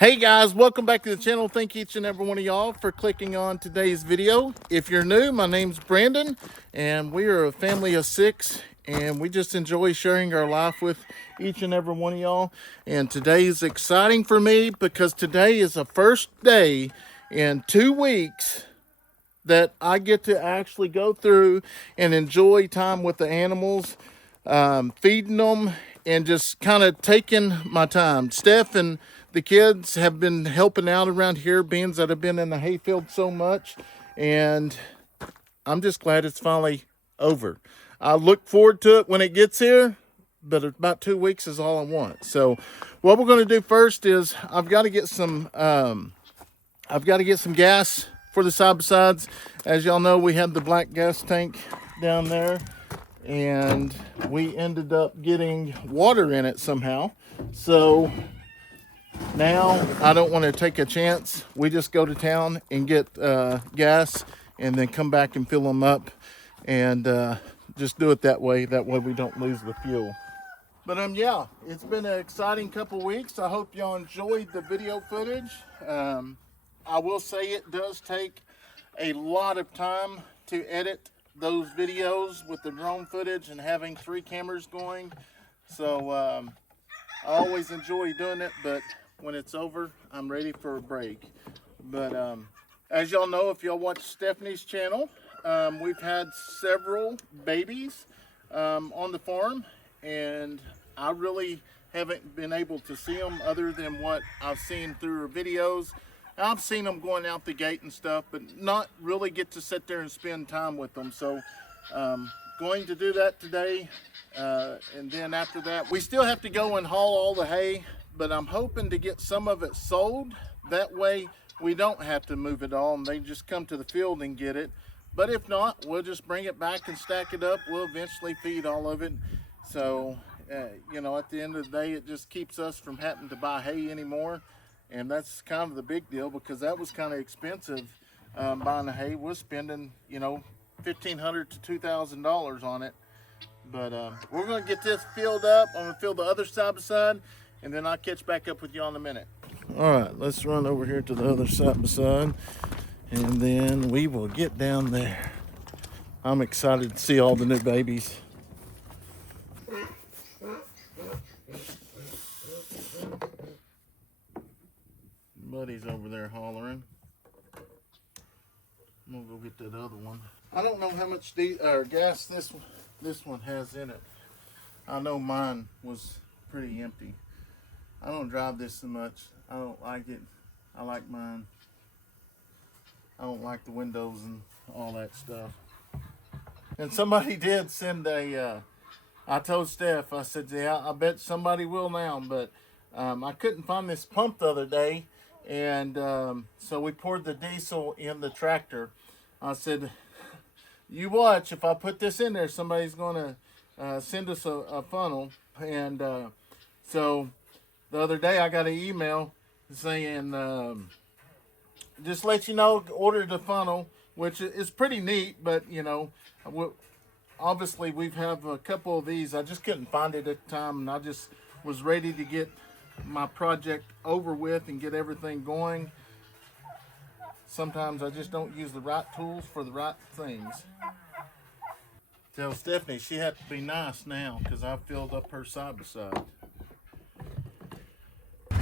Hey guys, welcome back to the channel. Thank each and every one of y'all for clicking on today's video. If you're new, my name's Brandon and we are a family of 6 and we just enjoy sharing our life with each and every one of y'all. And today is exciting for me because today is the first day in 2 weeks that I get to actually go through and enjoy time with the animals, feeding them and just kind of taking my time. Steph and the kids have been helping out around here, being that I've been in the hayfield so much, and I'm just glad it's finally over. I look forward to it when it gets here, but about 2 weeks is all I want. So what we're going to do first is I've got to get some gas for the side by sides. As y'all know, we had the black gas tank down there and we ended up getting water in it somehow. So now I don't want to take a chance. We just go to town and get gas and then come back and fill them up and just do it that way. That way we don't lose the fuel. But yeah, it's been an exciting couple weeks. I hope y'all enjoyed the video footage. I will say it does take a lot of time to edit those videos with the drone footage and having 3 cameras going. So I always enjoy doing it, but when it's over, I'm ready for a break. But as y'all know, if y'all watch Stephanie's channel, we've had several babies on the farm, and I really haven't been able to see them other than what I've seen through her videos. I've seen them going out the gate and stuff, but not really get to sit there and spend time with them. So going to do that today, and then after that, we still have to go and haul all the hay, but I'm hoping to get some of it sold. That way we don't have to move it all and they just come to the field and get it. But if not, we'll just bring it back and stack it up. We'll eventually feed all of it. So, you know, at the end of the day, it just keeps us from having to buy hay anymore. And that's kind of the big deal because that was kind of expensive buying the hay. We're spending, you know, $1,500 to $2,000 on it. But we're going to get this filled up. I'm going to fill the other side by side, and then I'll catch back up with you in a minute. All right, let's run over here to the other side by side, and then we will get down there. I'm excited to see all the new babies. Buddy's over there hollering. I'm gonna go get that other one. I don't know how much gas this one has in it. I know mine was pretty empty. I don't drive this so much. I don't like it. I like mine. I don't like the windows and all that stuff. And somebody did send a, I told Steph, I said, yeah, I bet somebody will now, but I couldn't find this pump the other day. And so we poured the diesel in the tractor. I said, you watch, if I put this in there, somebody's going to send us a funnel. And so the other day I got an email saying, just let you know, order the funnel, which is pretty neat. But, you know, obviously we've have a couple of these. I just couldn't find it at the time. And I just was ready to get my project over with and get everything going. Sometimes I just don't use the right tools for the right things. Tell Stephanie she had to be nice now because I filled up her side by side.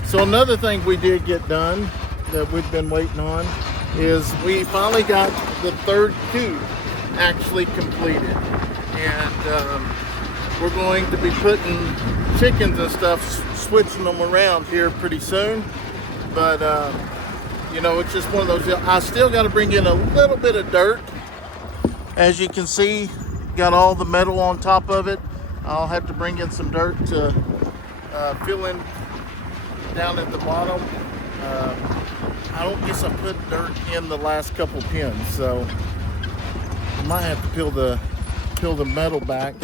So another thing we did get done that we've been waiting on is we finally got the 3rd coop actually completed, and we're going to be putting chickens and stuff, switching them around here pretty soon. But you know, it's just one of those. I still got to bring in a little bit of dirt. As you can see, got all the metal on top of it. I'll have to bring in some dirt to fill in down at the bottom. I don't guess I put dirt in the last couple pins, so I might have to peel the metal back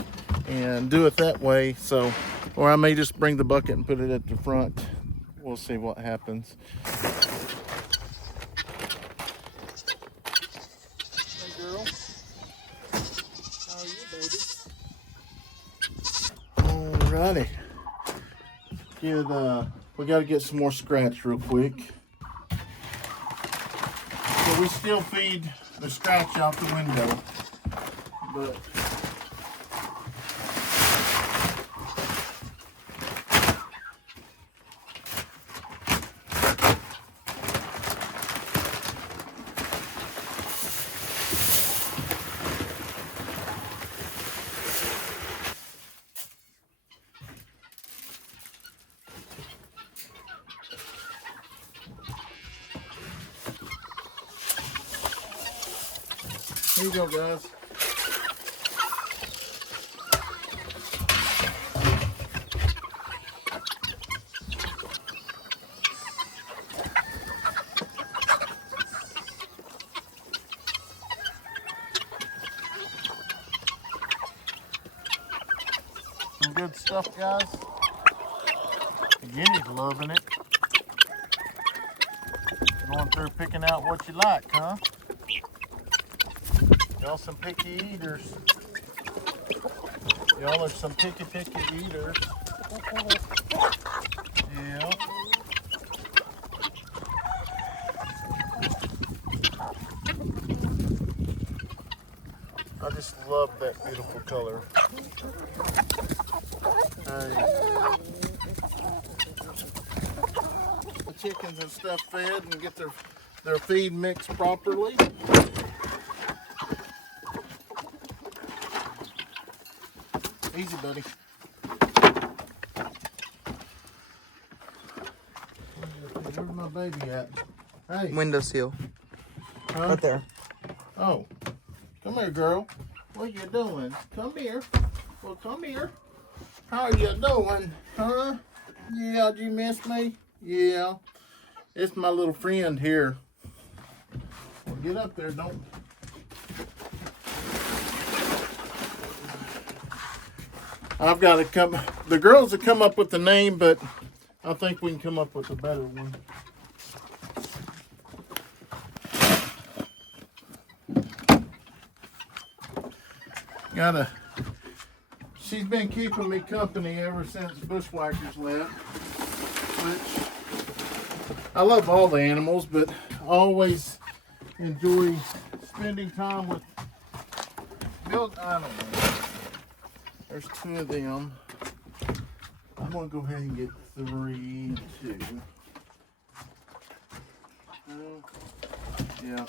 and do it that way. So, or I may just bring the bucket and put it at the front. We'll see what happens. Hey girl, how are you, baby? Alrighty. Get We got to get some more scratch real quick. So we still feed the scratch out the window, but here you go, guys. Some good stuff, guys. The guinea's loving it. Going through picking out what you like, huh? Y'all some picky eaters. Y'all are some picky eaters. Yeah. I just love that beautiful color. The chickens and stuff fed and get their feed mixed properly. Easy, buddy. Where's my baby at? Hey. Windowsill. Huh? Right there. Oh. Come here, girl. What you doing? Come here. Well, come here. How are you doing? Huh? Yeah, did you miss me? Yeah. It's my little friend here. Well, get up there. Don't. I've got to come. The girls have come up with the name, but I think we can come up with a better one. She's been keeping me company ever since Bushwhackers left. Which I love all the animals, but I always enjoy spending time with built animals. There's 2 of them. I'm gonna go ahead and get 3 and 2. Yeah.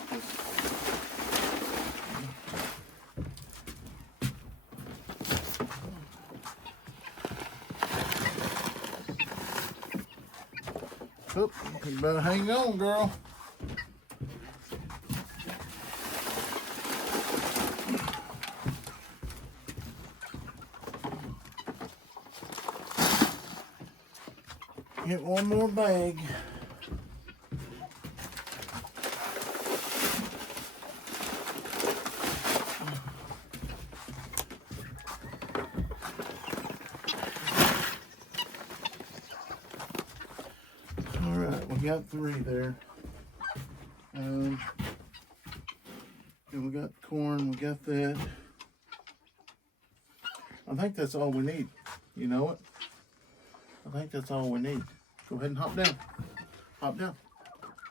Oh, you better hang on, girl. Get one more bag. All right, we got 3 there. And we got corn, we got that. I think that's all we need. You know what? I think that's all we need. Go ahead and hop down. Hop down.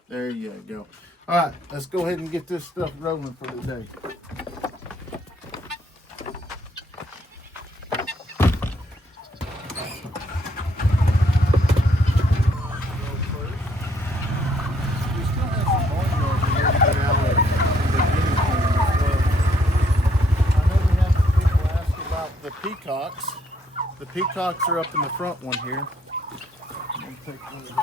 There you go. All right, let's go ahead and get this stuff rolling for the day. Peacocks. The peacocks are up in the front one here. Let me take one of these.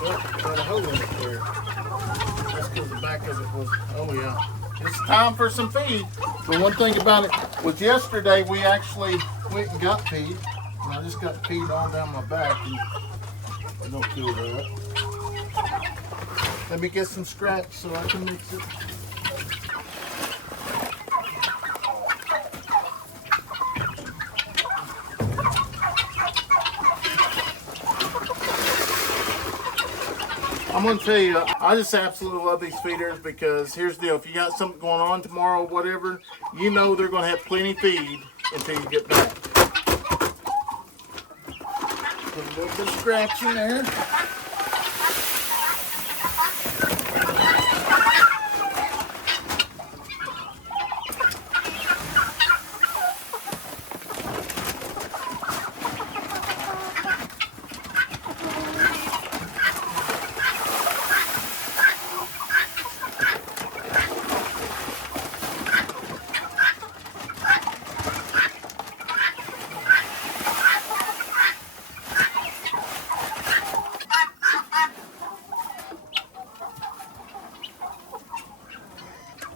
Oh, got a hole in it there. That's because the back of it was, oh yeah. It's time for some feed. The one thing about it was yesterday we actually went and got feed. And I just got feed all down my back and I don't feel that. Let me get some scratch so I can mix it. I'm gonna tell you, I just absolutely love these feeders because here's the deal: if you got something going on tomorrow, or whatever, you know they're gonna have plenty feed until you get back. Put a little bit of scratch in there.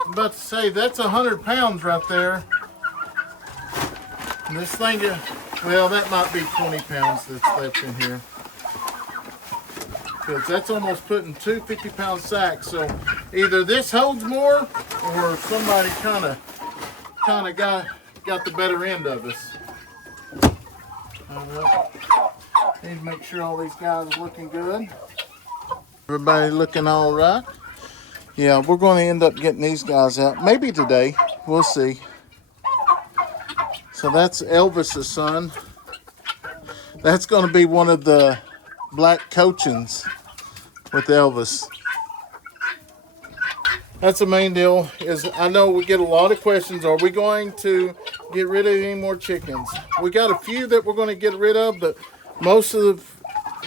I'm about to say that's 100 pounds right there. And this thing, well, that might be 20 pounds that's left in here. Because that's almost putting two 50-pound sacks. So either this holds more, or somebody kind of got the better end of us. Need to make sure all these guys are looking good. Everybody looking all right. Yeah, we're going to end up getting these guys out. Maybe today. We'll see. So that's Elvis's son. That's going to be one of the black cochins with Elvis. That's the main deal. Is I know we get a lot of questions. Are we going to get rid of any more chickens? We got a few that we're going to get rid of, but most of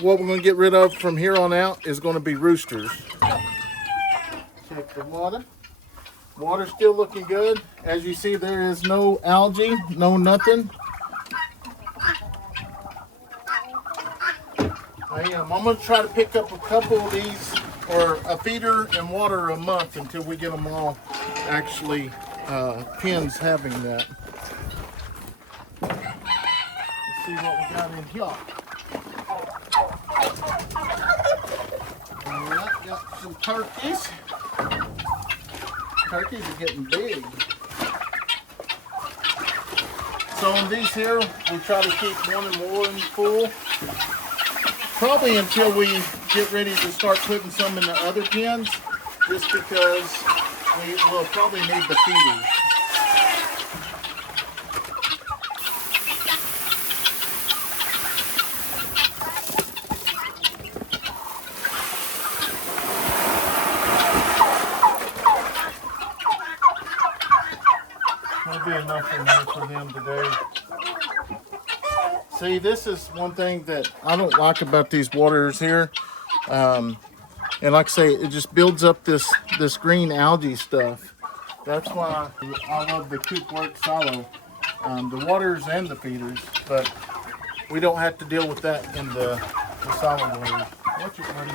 what we're going to get rid of from here on out is going to be roosters. Check the water. Water's still looking good. As you see, there is no algae, no nothing. I'm going to try to pick up a couple of these, or a feeder and water a month until we get them all actually pens having that. Let's see what we got in here. All right, got some turkeys. Turkeys are getting big. So on these here, we try to keep one and more full. Probably until we get ready to start putting some in the other pens, just because we will probably need the feeders. That'll be enough in there for them today. See, this is one thing that I don't like about these waters here. And like I say, it just builds up this green algae stuff. That's why I love the coop work silo. The waters and the feeders, but we don't have to deal with that in the silo waters. Watch it, buddy.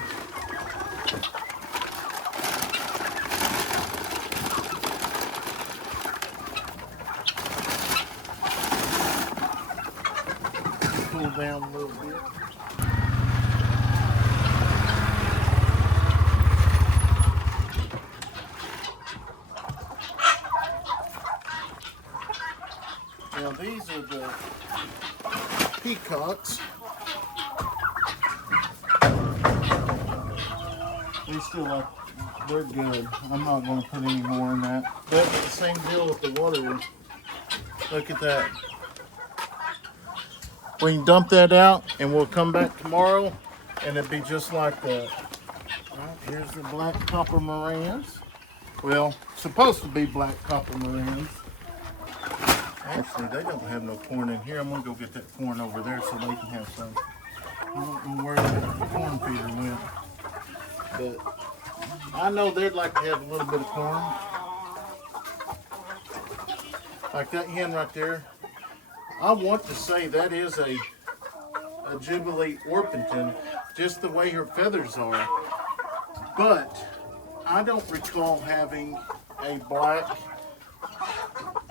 Pull down a little bit. Now these are the peacocks. They still like, they're good. I'm not going to put any more in that. But the same deal with the water. Look at that. We can dump that out and we'll come back tomorrow and it'll be just like that. Right, here's the black copper morans. Well, supposed to be black copper morans. Actually, they don't have no corn in here. I'm going to go get that corn over there so they can have some. I don't know where the corn feeder went. But I know they'd like to have a little bit of corn. Like that hen right there. I want to say that is a Jubilee Orpington, just the way her feathers are. But I don't recall having a black,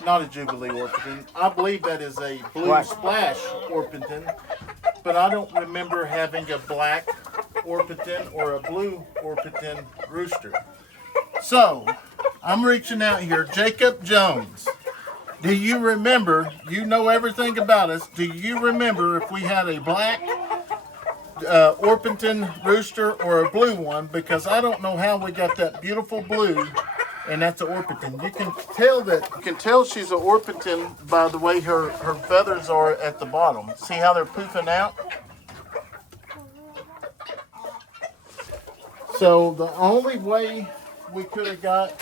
not a Jubilee Orpington. I believe that is a blue splash Orpington, but I don't remember having a black Orpington or a blue Orpington rooster. So I'm reaching out here, Jacob Jones. Do you remember, you know everything about us, do you remember if we had a black Orpington rooster or a blue one, because I don't know how we got that beautiful blue, and that's an Orpington. You can tell she's an Orpington by the way her feathers are at the bottom. See how they're poofing out? So the only way we could have got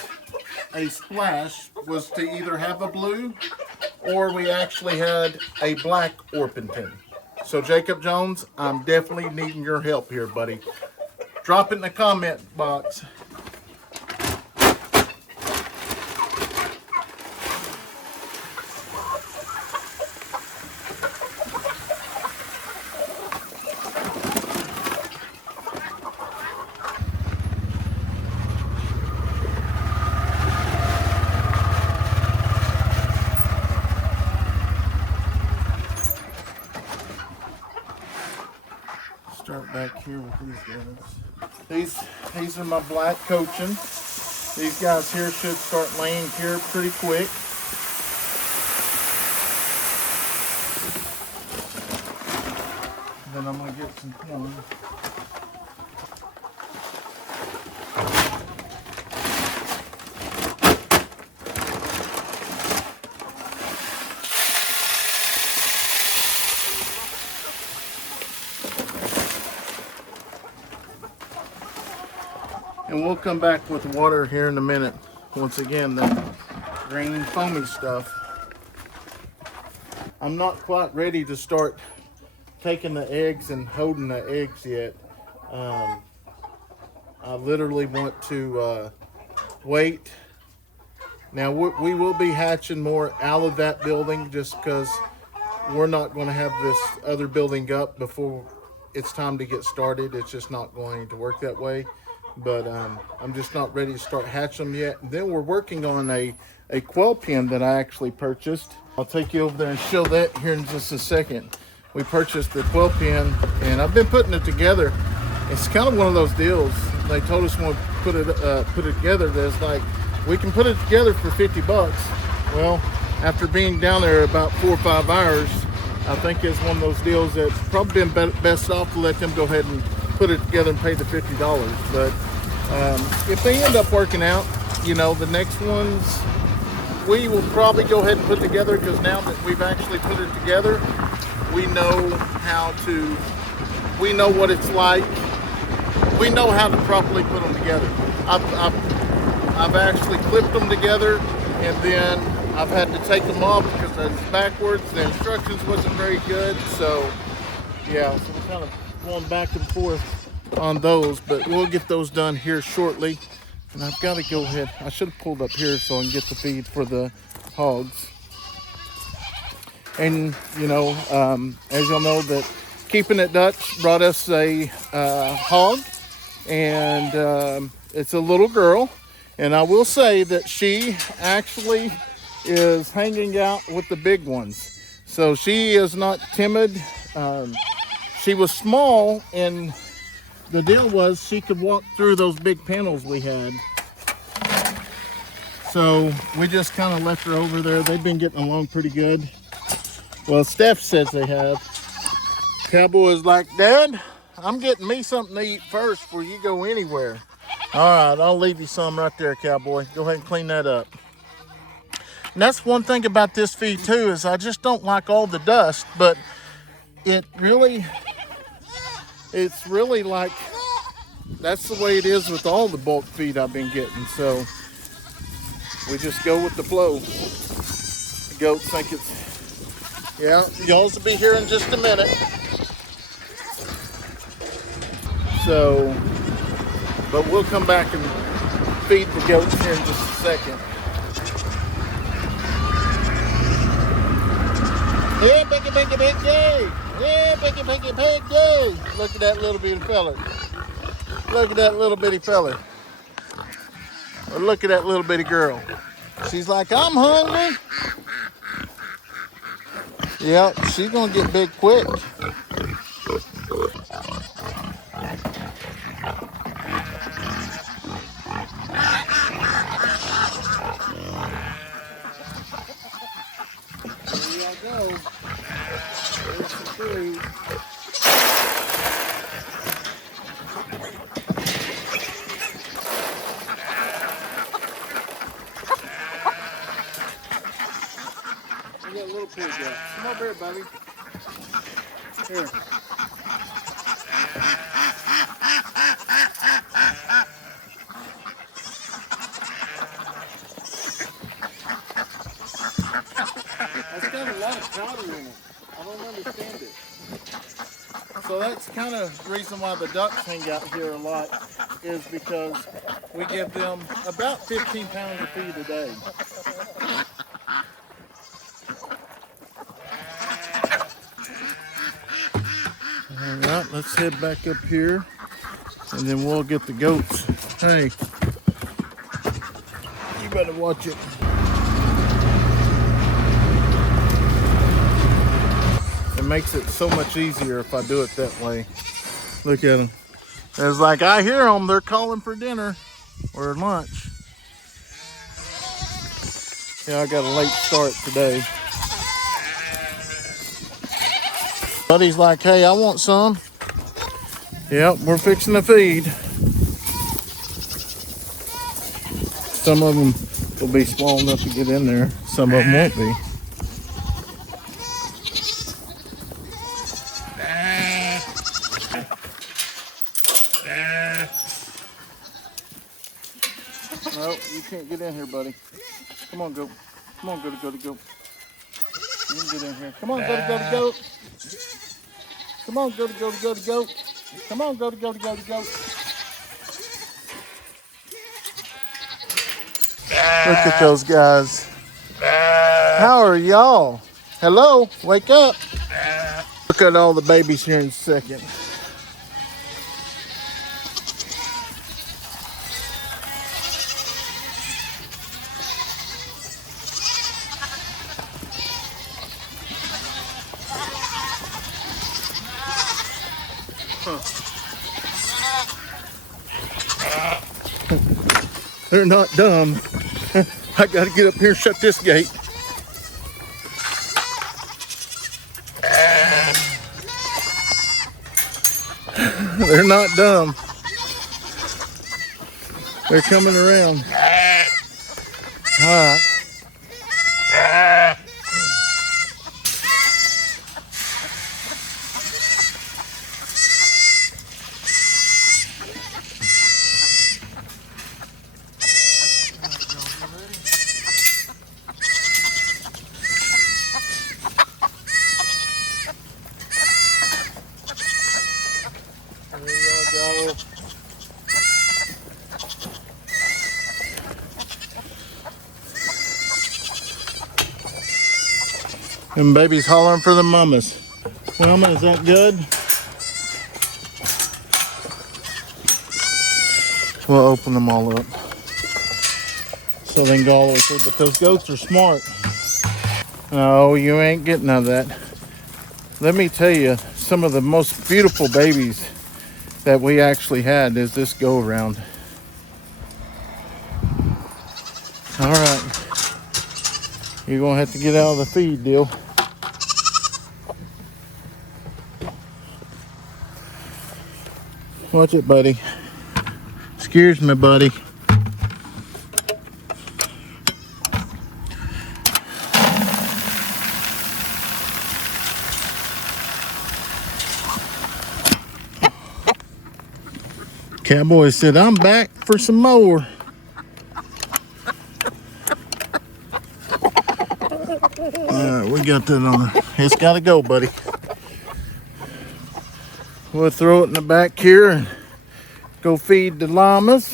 a splash was to either have a blue or we actually had a black Orpington. So Jacob Jones, I'm definitely needing your help here, buddy. Drop it in the comment box. Start back here with these guys. These are my black coaching. These guys here should start laying here pretty quick. Then I'm gonna get some corn. And we'll come back with water here in a minute. Once again, the green foamy stuff. I'm not quite ready to start taking the eggs and holding the eggs yet. I literally want to wait. Now we will be hatching more out of that building just because we're not going to have this other building up before it's time to get started. It's just not going to work that way. But I'm just not ready to start hatching them yet. And then we're working on a quail pen that I actually purchased. I'll take you over there and show that here in just a second. We purchased the quail pen and I've been putting it together. It's kind of one of those deals. They told us when we put it together, that's like, we can put it together for 50 bucks. Well, after being down there about 4 or 5 hours, I think it's one of those deals that's probably been best off to let them go ahead and put it together and pay the $50. But if they end up working out, you know, the next ones we will probably go ahead and put together, because now that we've actually put it together, we know what it's like. We know how to properly put them together. I've actually clipped them together, and then I've had to take them off because it's backwards. The instructions wasn't very good. So yeah, so we're kind of going back and forth on those, but we'll get those done here shortly. And I've got to go ahead. I should have pulled up here so I can get the feed for the hogs. And you know, as you'll know, that Keeping It Dutch brought us a hog, and it's a little girl. And I will say that she actually is hanging out with the big ones. So she is not timid. She was small, and the deal was she could walk through those big panels we had. So we just kind of left her over there. They've been getting along pretty good. Well, Steph says they have. Cowboy's like, Dad, I'm getting me something to eat first before you go anywhere. All right, I'll leave you some right there, Cowboy. Go ahead and clean that up. And that's one thing about this feed too, is I just don't like all the dust, but it's really like, that's the way it is with all the bulk feed I've been getting. So we just go with the flow. The goats think it's, yeah, y'all will be here in just a minute. So, but we'll come back and feed the goats here in just a second. Yeah, biggie, biggie, big day. Yeah, biggie, biggie, big day. Look at that little bitty fella. Look at that little bitty fella. Or look at that little bitty girl. She's like, I'm hungry. Yep, she's gonna get big quick. There I go. There's some food. got a little pig out. Come over here, buddy. Here. That's got a lot of powder in it. I don't understand it. So that's kind of the reason why the ducks hang out here a lot, is because we give them about 15 pounds of feed a day. All right, let's head back up here and then we'll get the goats. Hey, you better watch it. It makes it so much easier if I do it that way. Look at them. It's like I hear them, they're calling for dinner or lunch. Yeah, I got a late start today. Buddy's like, hey, I want some. Yep, we're fixing to feed. Some of them will be small enough to get in there. Some of them won't be. No, you can't get in here, buddy. Come on, goat. Come on, goat. You can get in here. Come on, goat. Come on, goat. Come on, goat. Look at those guys. How are y'all? Hello, wake up. Look at all the babies here in a second. They're not dumb. I gotta get up here and shut this gate. They're not dumb. They're coming around. All right. Them babies hollering for the mamas. Mama, is that good? We'll open them all up so they can go all the way through. But those goats are smart. No, you ain't getting none of that. Let me tell you, some of the most beautiful babies that we actually had is this go around. All right. You're gonna have to get out of the feed deal. Watch it, buddy. Excuse me, buddy. Cowboy said, I'm back for some more. Alright, we got that on there. It's gotta go, buddy. We'll throw it in the back here and go feed the llamas.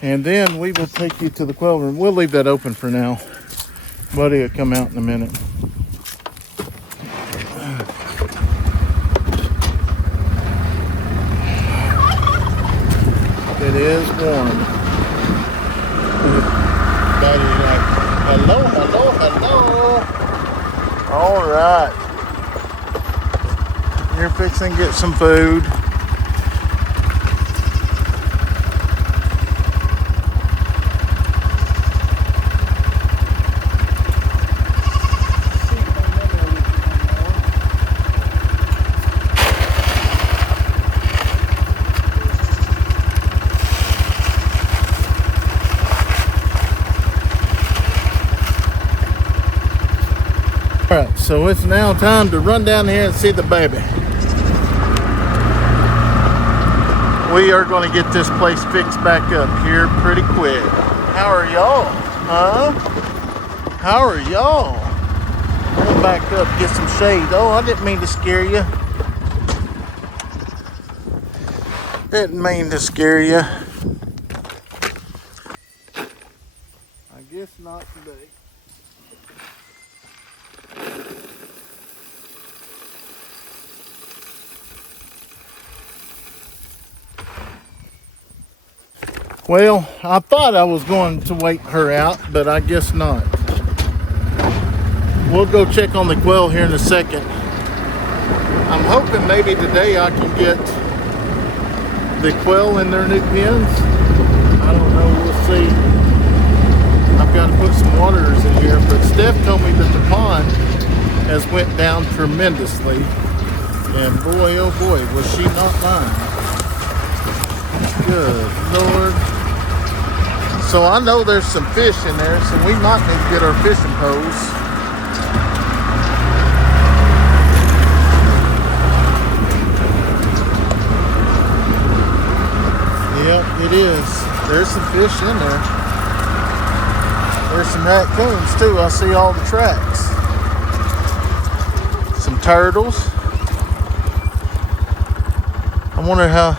And then we will take you to the quail room. We'll leave that open for now. Buddy will come out in a minute. It is warm. Buddy's like, hello. All right. You're fixing to get some food. Alright, so it's now time to run down here and see the baby. We are going to get this place fixed back up here pretty quick. How are y'all? Huh? How are y'all? Come back up, get some shade. Oh, I didn't mean to scare you. Didn't mean to scare you. I guess not today. Well, I thought I was going to wait her out, but I guess not. We'll go check on the quail here in a second. I'm hoping maybe today I can get the quail in their new pens. I don't know, we'll see. I've got to put some waters in here, but Steph told me that the pond has went down tremendously. And boy, oh boy, was she not lying. Good Lord. So I know there's some fish in there, so we might need to get our fishing poles. Yep, it is. There's some fish in there. There's some raccoons too. I see all the tracks. Some turtles. I wonder how...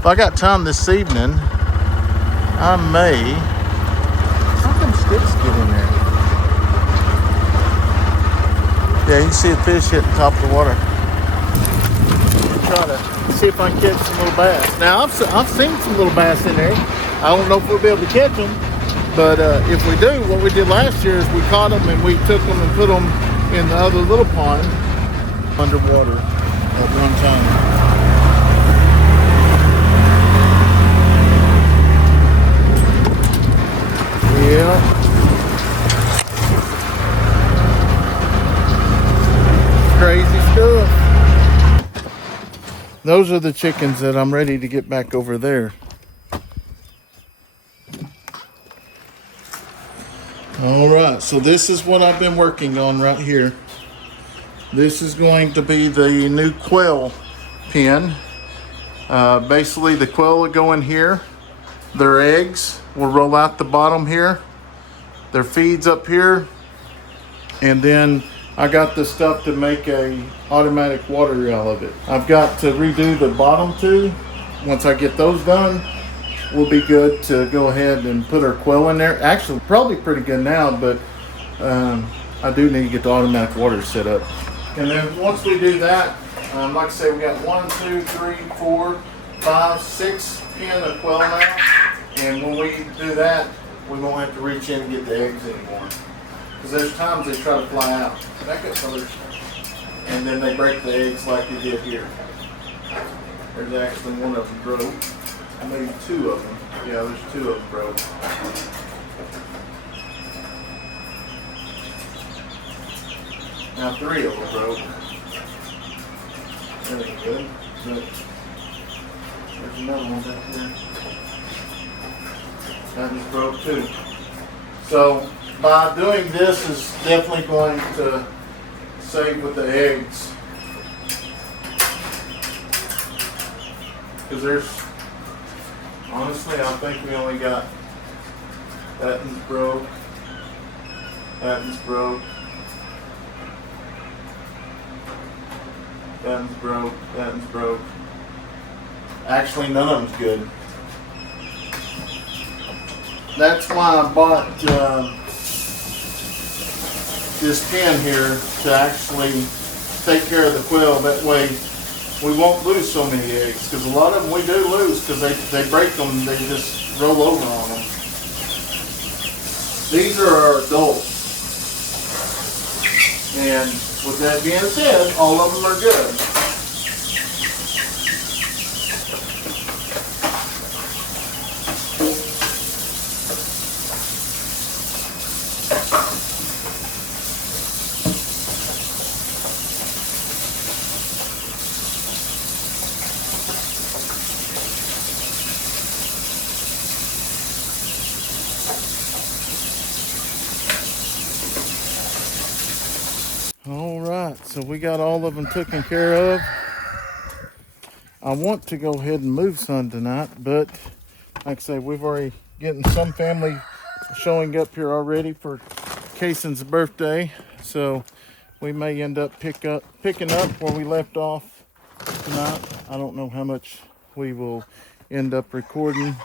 If I got time this evening, I may... How come sticks get in there? Yeah, you can see the fish hit the top of the water. Try to see if I can catch some little bass. Now, I've seen some little bass in there. I don't know if we'll be able to catch them, but if we do, what we did last year is we caught them and we took them and put them in the other little pond underwater at one time. Yeah. Crazy stuff. Those are the chickens that I'm ready to get back over there. All right, so this is what I've been working on right here. This is going to be the new quail pen. Basically, the quail will go in here. Their eggs will roll out the bottom here. Their feeds up here. And then I got the stuff to make a automatic water reel of it. I've got to redo the bottom two. Once I get those done, we'll be good to go ahead and put our quail in there. Actually, probably pretty good now, but I do need to get the automatic water set up. And then once we do that, like I say, we got 1, 2, 3, 4, 5, 6 pen of quail now. And when we do that, we won't have to reach in and get the eggs anymore. Because there's times they try to fly out. Back up, brothers. And then they break the eggs like they did here. There's actually one of them broke. Maybe 2 of them. Yeah, there's 2 of them broke. Now 3 of them broke. That ain't good. But there's another one back there. That just broke too. So by doing this is definitely going to save with the eggs. Because there's, honestly, I think we only got that one's broke, that one's broke, that one's broke, that one's broke. Actually, none of them's good. That's why I bought this pen here to actually take care of the quail. That way we won't lose so many eggs, because a lot of them we do lose because they break them and they just roll over on them. These are our adults. And with that being said, all of them are good. so we got all of them taken care of. I want to go ahead and move some tonight, but like I say, we've already getting some family showing up here already for Kayson's birthday, so we may end up picking up where we left off tonight. I don't know how much we will end up recording.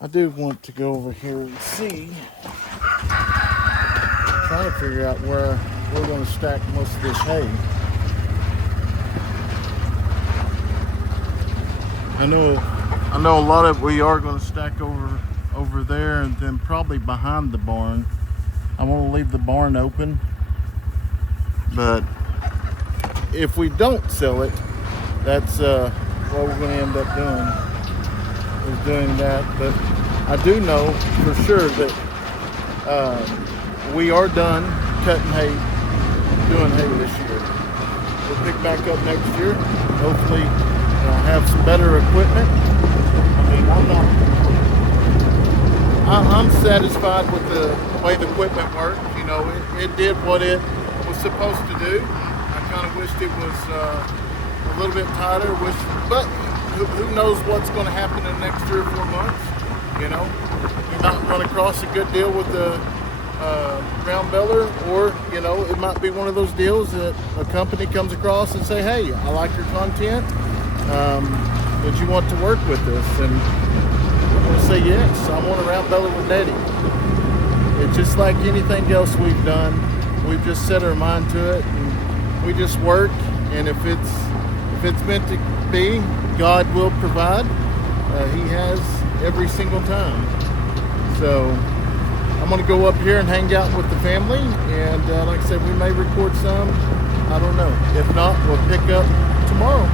I do want to go over here and see. Trying to figure out where we're going to stack most of this hay. I know a lot of it we are going to stack over there, and then probably behind the barn. I want to leave the barn open, but if we don't sell it, that's what we're going to end up doing, is doing that. But I do know for sure that we are done cutting hay, doing hay this year. We'll pick back up next year. Hopefully have some better equipment. I mean, I'm satisfied with the way the equipment worked. You know, it did what it was supposed to do. I kind of wished it was a little bit tighter. But who knows what's going to happen in the next 3 or 4 months? You know, we might run across a good deal with the ground beller, or you know, it might be one of those deals that a company comes across and say, hey, I like your content, that you want to work with us, and I'm going to say yes, I want a round beller with Eddy. It's just like anything else we've done. We've just set our mind to it, and we just work, and if it's meant to be, God will provide. He has every single time. So I'm going to go up here and hang out with the family, and like I said, we may record some. I don't know. If not, we'll pick up tomorrow.